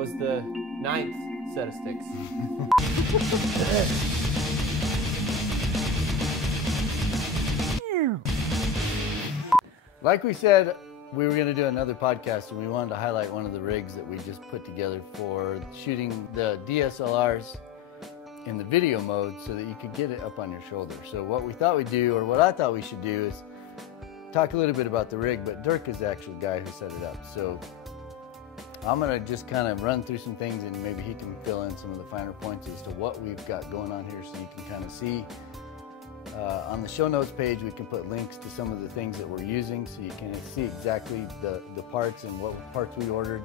was the 9th set of sticks. Like we said, we were going to do another podcast, and we wanted to highlight one of the rigs that we just put together for shooting the DSLRs in the video mode so that you could get it up on your shoulder. So what we thought we'd do, or what I thought we should do, is talk a little bit about the rig, but Dirk is the actual guy who set it up. So I'm going to just kind of run through some things, and maybe he can fill in some of the finer points as to what we've got going on here, so you can kind of see. On the show notes page, we can put links to some of the things that we're using, so you can see exactly the parts and what parts we ordered.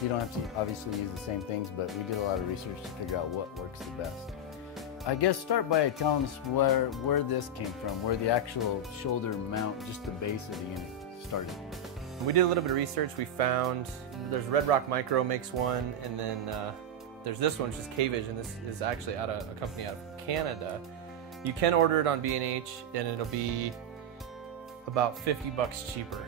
You don't have to obviously use the same things, but we did a lot of research to figure out what works the best. I guess start by telling us where this came from, where the actual shoulder mount, just the base of the unit, started. We did a little bit of research. We found there's Red Rock Micro makes one, and then there's this one, which is K-Vision. This is actually out of a company out of Canada. You can order it on B&H, and it'll be about $50 cheaper.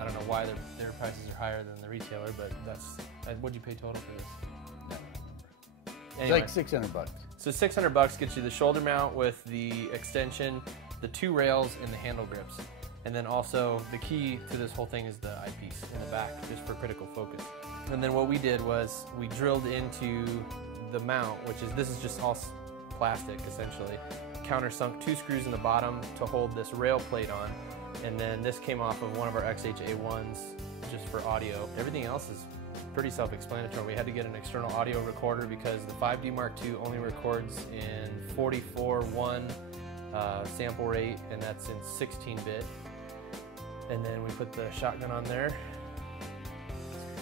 I don't know why their prices are higher than the retailer, but that's, what'd you pay total for this? Anyway, It's like $600. So $600 gets you the shoulder mount with the extension, the 2 rails, and the handle grips. And then also the key to this whole thing is the eyepiece in the back, just for critical focus. And then what we did was we drilled into the mount, this is just all plastic essentially. Countersunk 2 screws in the bottom to hold this rail plate on, and then this came off of one of our XH-A1s just for audio. Everything else is pretty self-explanatory. We had to get an external audio recorder because the 5D Mark II only records in 44.1 sample rate, and that's in 16-bit. And then we put the shotgun on there.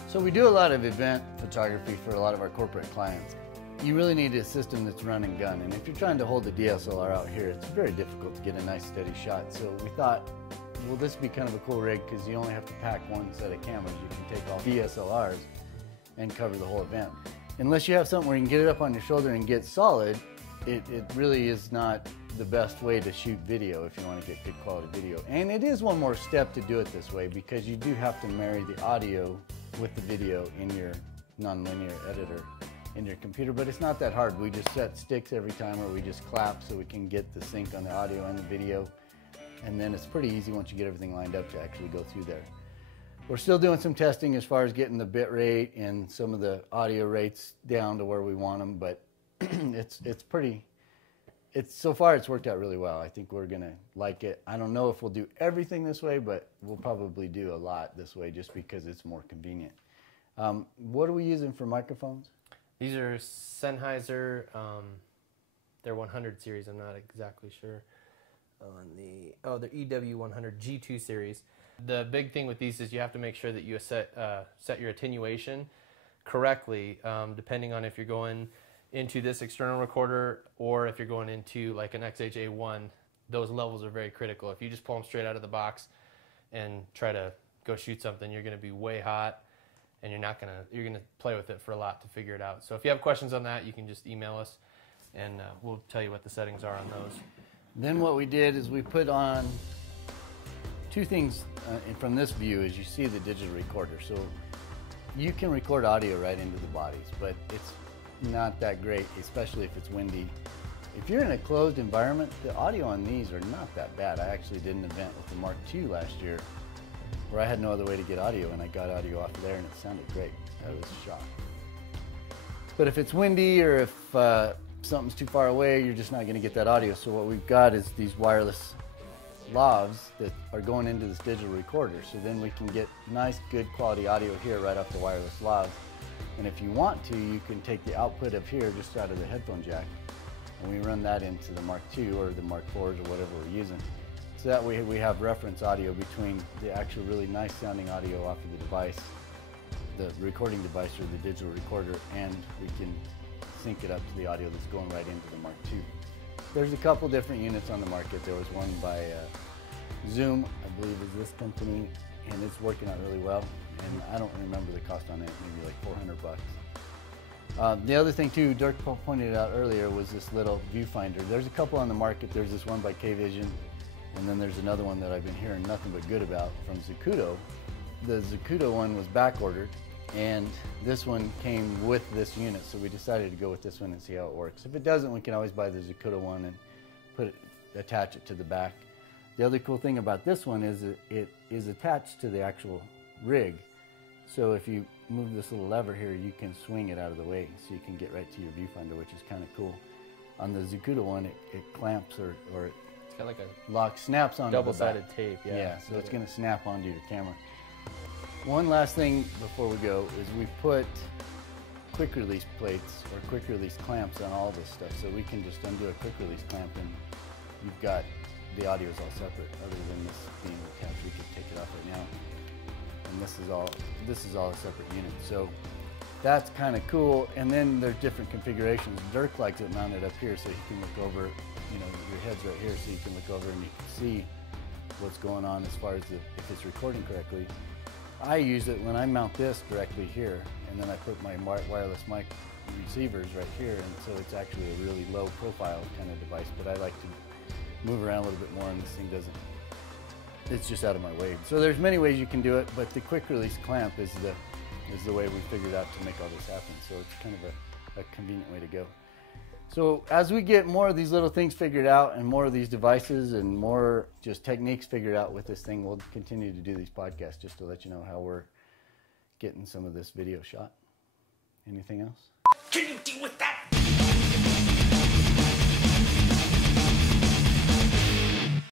So we do a lot of event photography for a lot of our corporate clients. You really need a system that's run and gun, and if you're trying to hold the DSLR out here, it's very difficult to get a nice steady shot. So we thought, well, this would be kind of a cool rig because you only have to pack one set of cameras. You can take all DSLRs and cover the whole event. Unless you have something where you can get it up on your shoulder and get solid, it really is not the best way to shoot video if you want to get good quality video. And it is one more step to do it this way, because you do have to marry the audio with the video in your nonlinear editor in your computer, but it's not that hard. We just set sticks every time, or we just clap so we can get the sync on the audio and the video, and then it's pretty easy once you get everything lined up to actually go through there. We're still doing some testing as far as getting the bit rate and some of the audio rates down to where we want them, but so far it's worked out really well. I think we're gonna like it. I don't know if we'll do everything this way, but we'll probably do a lot this way just because it's more convenient. What are we using for microphones? These are Sennheiser, they're 100 series, I'm not exactly sure. They're EW100 G2 series. The big thing with these is you have to make sure that you set your attenuation correctly, depending on if you're going into this external recorder or if you're going into like an XH-A1. Those levels are very critical. If you just pull them straight out of the box and try to go shoot something, you're going to be way hot, and you're gonna play with it for a lot to figure it out. So if you have questions on that, you can just email us, and we'll tell you what the settings are on those. Then what we did is we put on 2 things from this view. As you see the digital recorder, so you can record audio right into the bodies, but it's not that great, especially if it's windy. If you're in a closed environment, the audio on these are not that bad. I actually did an event with the Mark II last year where I had no other way to get audio, and I got audio off of there, and it sounded great. I was shocked. But if it's windy, or if something's too far away, you're just not going to get that audio. So what we've got is these wireless lavs that are going into this digital recorder. So then we can get nice, good quality audio here right off the wireless lavs. And if you want to, you can take the output of here just out of the headphone jack, and we run that into the Mark II or the Mark IVs or whatever we're using. So that way we have reference audio between the actual really nice sounding audio off of the device, the recording device or the digital recorder, and we can sync it up to the audio that's going right into the Mark II. There's a couple different units on the market. There was one by Zoom, I believe is this company, and it's working out really well. And I don't remember the cost on it, maybe like $400. The other thing too, Dirk pointed out earlier, was this little viewfinder. There's a couple on the market. There's this one by K-Vision, and then there's another one that I've been hearing nothing but good about from Zacuto. The Zacuto one was back ordered, And this one came with this unit, so we decided to go with this one and see how it works. If it doesn't, we can always buy the Zacuto one and attach it to the back. The other cool thing about this one is it is attached to the actual rig. So if you move this little lever here, you can swing it out of the way so you can get right to your viewfinder, which is kind of cool. On the Zacuto one, it clamps or It's got like a lock, snaps onto double-sided tape. Yeah, so it's going to snap onto your camera. One last thing before we go is we put quick release plates or quick release clamps on all this stuff, so we can just undo a quick release clamp and you've got the audio is all separate. Other than this being attached, we could take it off right now, and this is all a separate unit. So that's kind of cool. And then there's different configurations. Dirk likes it mounted up here, so you can look over. You know, your head's right here, so you can look over and you can see what's going on as far as if it's recording correctly. I use it when I mount this directly here, and then I put my wireless mic receivers right here, and so it's actually a really low profile kind of device, but I like to move around a little bit more, and this thing doesn't, it's just out of my way. So there's many ways you can do it, but the quick release clamp is the way we figured out to make all this happen, so it's kind of a convenient way to go. So as we get more of these little things figured out and more of these devices and more just techniques figured out with this thing, we'll continue to do these podcasts just to let you know how we're getting some of this video shot. Anything else? Can you deal with that?